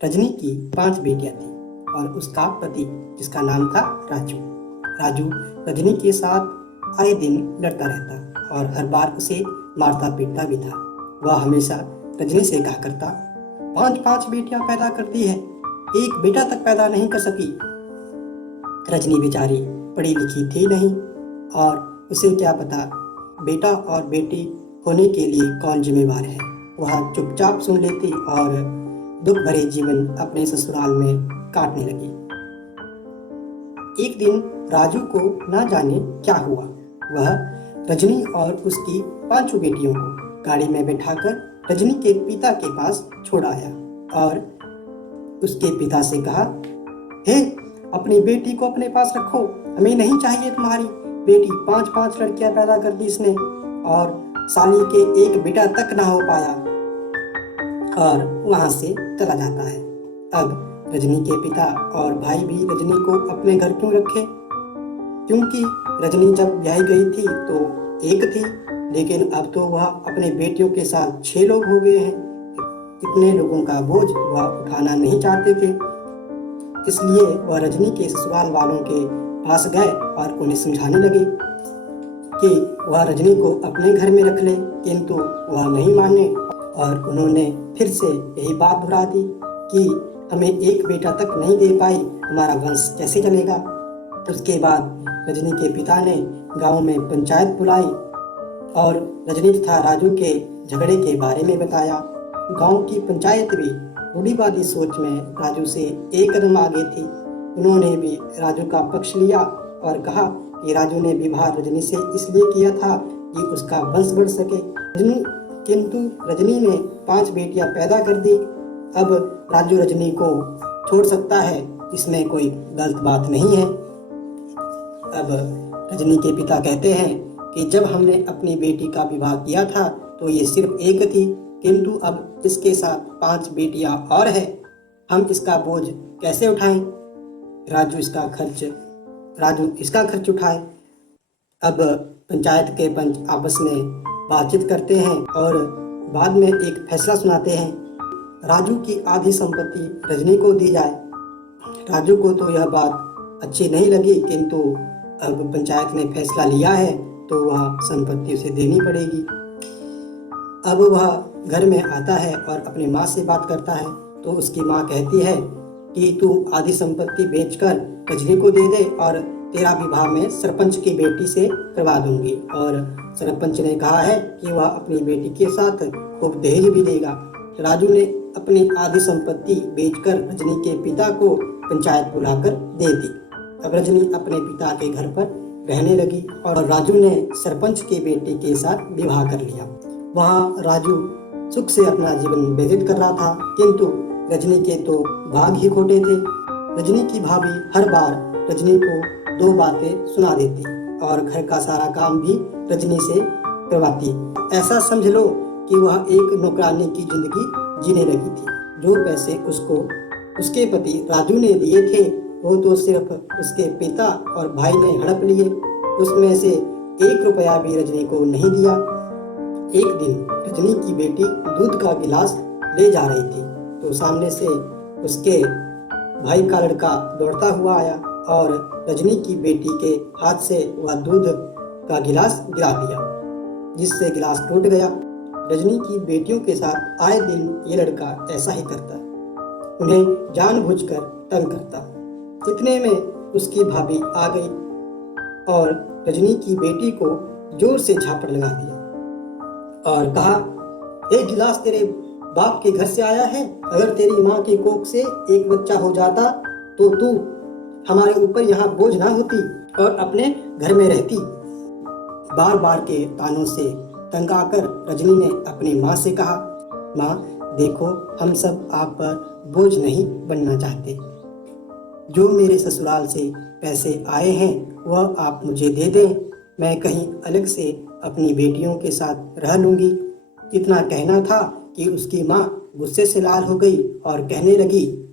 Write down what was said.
रजनी की 5 बेटियां थी और उसका पति जिसका नाम था राजू। राजू रजनी के साथ आए दिन लड़ता रहता और हर बार उसे मारता पीटता भी था। वह हमेशा रजनी से कहा करता, 5-5 बेटियां पैदा करती है, एक बेटा तक पैदा नहीं कर सकी। रजनी बेचारी पढ़ी लिखी थी नहीं और उसे क्या पता बेटा और बेटी होने के लिए कौन जिम्मेवार है। वह चुपचाप सुन लेती और दुख भरे जीवन अपने ससुराल में काटने लगी। एक दिन राजू को ना जाने क्या हुआ, वह रजनी और उसकी 5 बेटियों को गाड़ी में बैठाकर रजनी के पिता के पास छोड़ आया और उसके पिता से कहा, हे, अपनी बेटी को अपने पास रखो, हमें नहीं चाहिए तुम्हारी बेटी। 5-5 लड़कियां पैदा कर दी इसने और साली के एक बेटा तक ना हो पाया, और वहां से चला जाता है। अब रजनी के पिता और भाई भी रजनी को अपने घर क्यों रखे, क्योंकि रजनी जब ब्याही गई थी तो एक थी, लेकिन अब तो वह अपने बेटियों के साथ 6 लोग हो गए हैं। इतने लोगों का बोझ वह उठाना नहीं चाहते थे, इसलिए वह रजनी के ससुराल वालों के पास गए और उन्हें समझाने लगे कि वह रजनी को अपने घर में रख ले, किंतु वह नहीं माने और उन्होंने फिर से यही बात दोहरा दी कि हमें एक बेटा तक नहीं दे पाई, हमारा वंश कैसे चलेगा। उसके बाद रजनी के पिता ने गांव में पंचायत बुलाई और रजनी तथा राजू के झगड़े के बारे में बताया। गांव की पंचायत भी रूढ़िवादी सोच में राजू से एक कदम आगे थी। उन्होंने भी राजू का पक्ष लिया और कहा कि राजू ने विवाह रजनी से इसलिए किया था कि उसका वंश बढ़ सके। किंतु रजनी ने 5 बेटियां पैदा कर दी। अब राजू रजनी को छोड़ सकता है, इसमें कोई गलत बात नहीं है। अब रजनी के पिता कहते हैं कि जब हमने अपनी बेटी का विवाह किया था तो ये सिर्फ एक थी, किंतु अब इसके साथ 5 बेटियां और है, हम इसका बोझ कैसे उठाएं। राजू इसका खर्च उठाए। अब पंचायत के पंच आपस में बातचीत करते हैं और बाद में एक फैसला सुनाते हैं। राजू की आधी संपत्ति रजनी को दी जाए। राजू को तो यह बात अच्छी नहीं लगी, किंतु अब पंचायत ने फैसला लिया है तो वह संपत्ति उसे देनी पड़ेगी। अब वह घर में आता है और अपनी माँ से बात करता है तो उसकी माँ कहती है कि तू आधी संपत्ति बेचकर रजनी को दे दे और तेरा विवाह में सरपंच की बेटी से करवा दूंगी। और सरपंच ने कहा है कि वह अपनी बेटी के साथ खूब दहेज भी देगा। राजू ने अपनी आधी संपत्ति बेचकर रजनी के पिता को पंचायत बुलाकर दे दी। अब रजनी अपने पिता के घर पर रहने लगी और राजू ने सरपंच की बेटी के साथ विवाह कर लिया। वहाँ राजू सुख से अपना जीवन व्यतीत कर रहा था, किंतु रजनी के तो भाग ही खोटे थे। रजनी की भाभी हर बार रजनी को 2 बातें सुना देती और घर का सारा काम भी रजनी से करवाती। ऐसा समझ लो कि वह एक नौकरानी की जिंदगी जीने लगी थी। जो पैसे उसको उसके पति राजू ने दिए थे वो तो सिर्फ उसके पिता और भाई ने हड़प लिए, उसमें से 1 रुपया भी रजनी को नहीं दिया। एक दिन रजनी की बेटी दूध का गिलास ले जा रही थी तो सामने से उसके भाई का लड़का दौड़ता हुआ आया और रजनी की बेटी के हाथ से वह दूध का गिलास गिरा दिया, जिससे गिलास टूट गया। रजनी की बेटियों के साथ आए दिन ये लड़का ऐसा ही करता, उन्हें जानबूझकर तंग करता। इतने में उसकी भाभी आ गई और रजनी की बेटी को जोर से झापड़ लगा दिया और कहा, एक गिलास तेरे बाप के घर से आया है, अगर तेरी माँ की कोख से एक बच्चा हो जाता तो तू हमारे ऊपर यहाँ बोझ ना होती और अपने घर में रहती। बार बार के तानों से तंग आकर रजनी ने अपनी माँ से कहा, माँ देखो, हम सब आप पर बोझ नहीं बनना चाहते, जो मेरे ससुराल से पैसे आए हैं वह आप मुझे दे दें, मैं कहीं अलग से अपनी बेटियों के साथ रह लूँगी। इतना कहना था कि उसकी माँ गुस्से से लाल हो गई और कहने लगी,